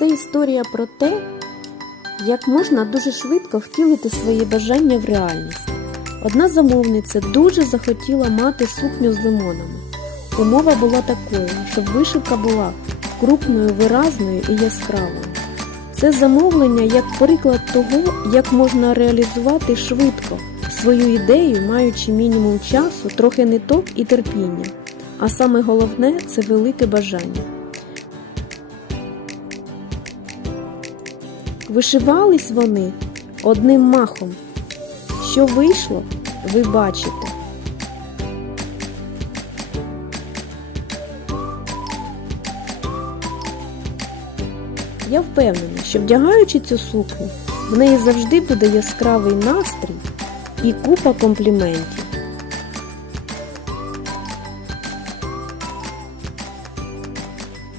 Це історія про те, як можна дуже швидко втілити свої бажання в реальність. Одна замовниця дуже захотіла мати сукню з лимонами. Умова була такою, щоб вишивка була крупною, виразною і яскравою. Це замовлення як приклад того, як можна реалізувати швидко свою ідею, маючи мінімум часу, трохи ниток і терпіння. А саме головне це велике бажання. Вишивались вони одним махом. Що вийшло, ви бачите. Я впевнена, що вдягаючи цю сукню, в неї завжди буде яскравий настрій і купа компліментів.